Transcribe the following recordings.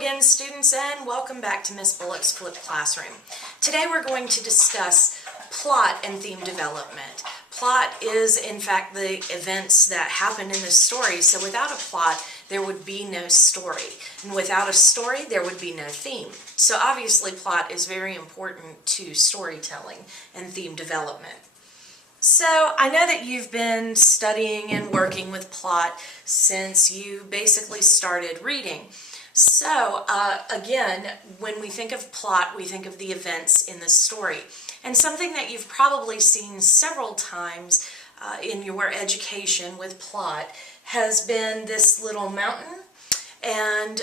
again, students, and welcome back to Miss Bullock's Flipped Classroom. Today we're going to discuss plot and theme development. Plot is, in fact, the events that happen in the story, so without a plot, there would be no story. And without a story, there would be no theme. So obviously, plot is very important to storytelling and theme development. So I know that you've been studying and working with plot since you basically started reading. So again, when we think of plot, we think of the events in the story. And something that you've probably seen several times in your education with plot has been this little mountain and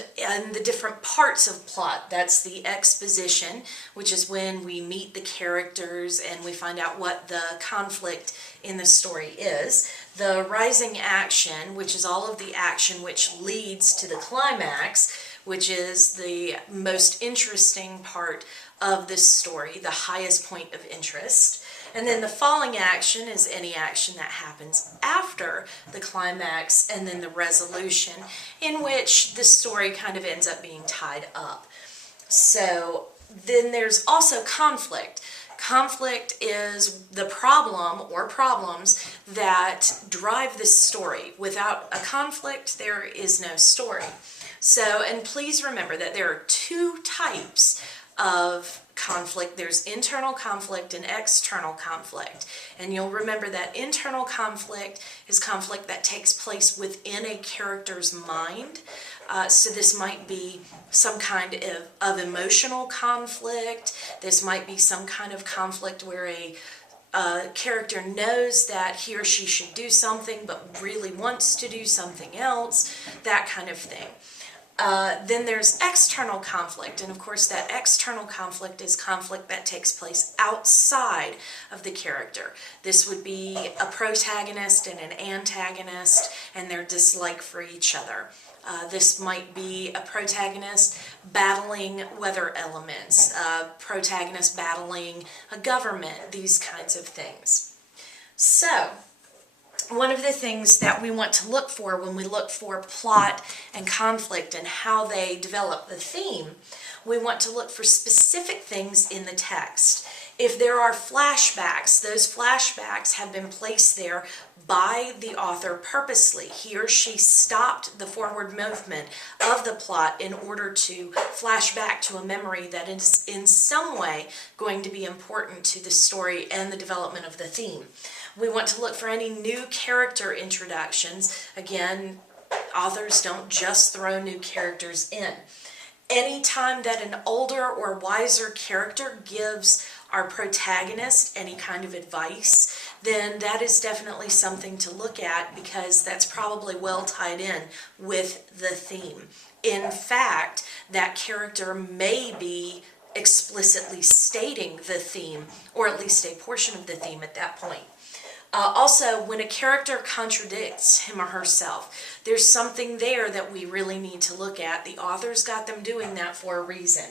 the different parts of plot. That's the exposition, which is when we meet the characters and we find out what the conflict in the story is. The rising action, which is all of the action which leads to the climax, which is the most interesting part of the story, the highest point of interest. And then the falling action is any action that happens after the climax, and then the resolution, in which the story kind of ends up being tied up. So then there's also conflict. Conflict is the problem or problems that drive this story. Without a conflict, there is no story. So, and please remember that there are two types of conflict. There's internal conflict and external conflict. And you'll remember that internal conflict is conflict that takes place within a character's mind. So this might be some kind of emotional conflict. This might be some kind of conflict where a character knows that he or she should do something but really wants to do something else, that kind of thing. Then there's external conflict, and of course that external conflict is conflict that takes place outside of the character. This would be a protagonist and an antagonist and their dislike for each other. This might be a protagonist battling weather elements, a protagonist battling a government, these kinds of things. So, one of the things that we want to look for when we look for plot and conflict and how they develop the theme, we want to look for specific things in the text. If there are flashbacks, those flashbacks have been placed there by the author purposely. He or she stopped the forward movement of the plot in order to flash back to a memory that is in some way going to be important to the story and the development of the theme. We want to look for any new character introductions. Again, authors don't just throw new characters in. Anytime that an older or wiser character gives our protagonist any kind of advice, then that is definitely something to look at, because that's probably well tied in with the theme. In fact, that character may be explicitly stating the theme, or at least a portion of the theme at that point. Also, when a character contradicts him or herself, there's something there that we really need to look at. The author's got them doing that for a reason.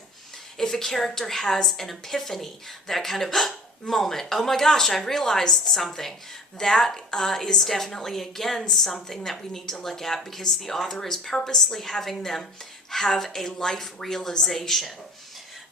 If a character has an epiphany, that kind of moment, oh my gosh, I realized something, that is definitely, again, something that we need to look at, because the author is purposely having them have a life realization.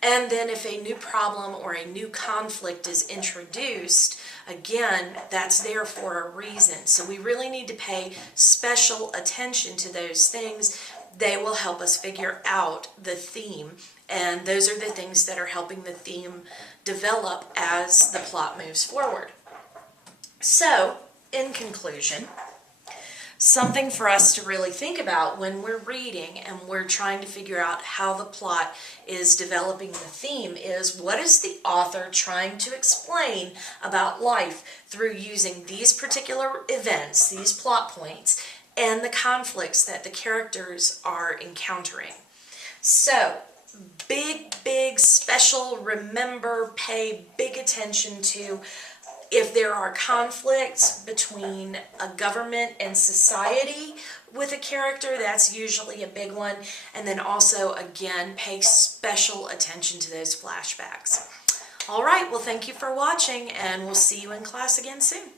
And then if a new problem or a new conflict is introduced, again, that's there for a reason. So we really need to pay special attention to those things. They will help us figure out the theme, and those are the things that are helping the theme develop as the plot moves forward. So, in conclusion, something for us to really think about when we're reading and we're trying to figure out how the plot is developing the theme is, what is the author trying to explain about life through using these particular events, these plot points, and the conflicts that the characters are encountering. So, big, special, remember, pay big attention to if there are conflicts between a government and society with a character. That's usually a big one. And then also, again, pay special attention to those flashbacks. All right, well, thank you for watching, and we'll see you in class again soon.